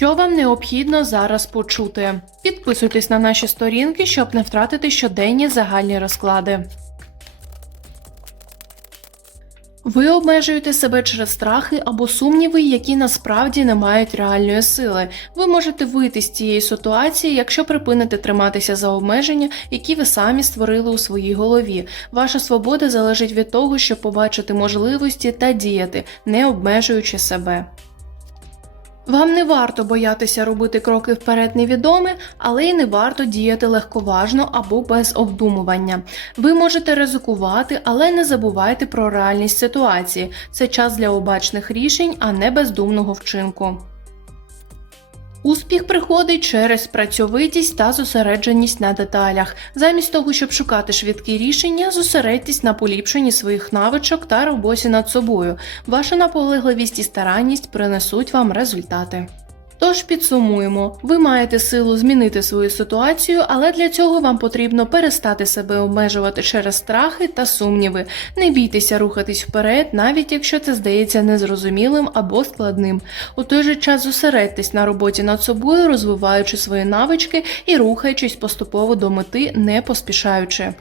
Що вам необхідно зараз почути? Підписуйтесь на наші сторінки, щоб не втратити щоденні загальні розклади. Ви обмежуєте себе через страхи або сумніви, які насправді не мають реальної сили. Ви можете вийти з цієї ситуації, якщо припините триматися за обмеження, які ви самі створили у своїй голові. Ваша свобода залежить від того, щоб побачити можливості та діяти, не обмежуючи себе. Вам не варто боятися робити кроки вперед невідоме, але й не варто діяти легковажно або без обдумування. Ви можете ризикувати, але не забувайте про реальність ситуації. Це час для обачних рішень, а не бездумного вчинку. Успіх приходить через працьовитість та зосередженість на деталях. Замість того, щоб шукати швидкі рішення, зосередьтесь на поліпшенні своїх навичок та роботі над собою. Ваша наполегливість і старанність принесуть вам результати. Тож підсумуємо, ви маєте силу змінити свою ситуацію, але для цього вам потрібно перестати себе обмежувати через страхи та сумніви. Не бійтеся рухатись вперед, навіть якщо це здається незрозумілим або складним. У той же час зосередьтесь на роботі над собою, розвиваючи свої навички і рухаючись поступово до мети, не поспішаючи.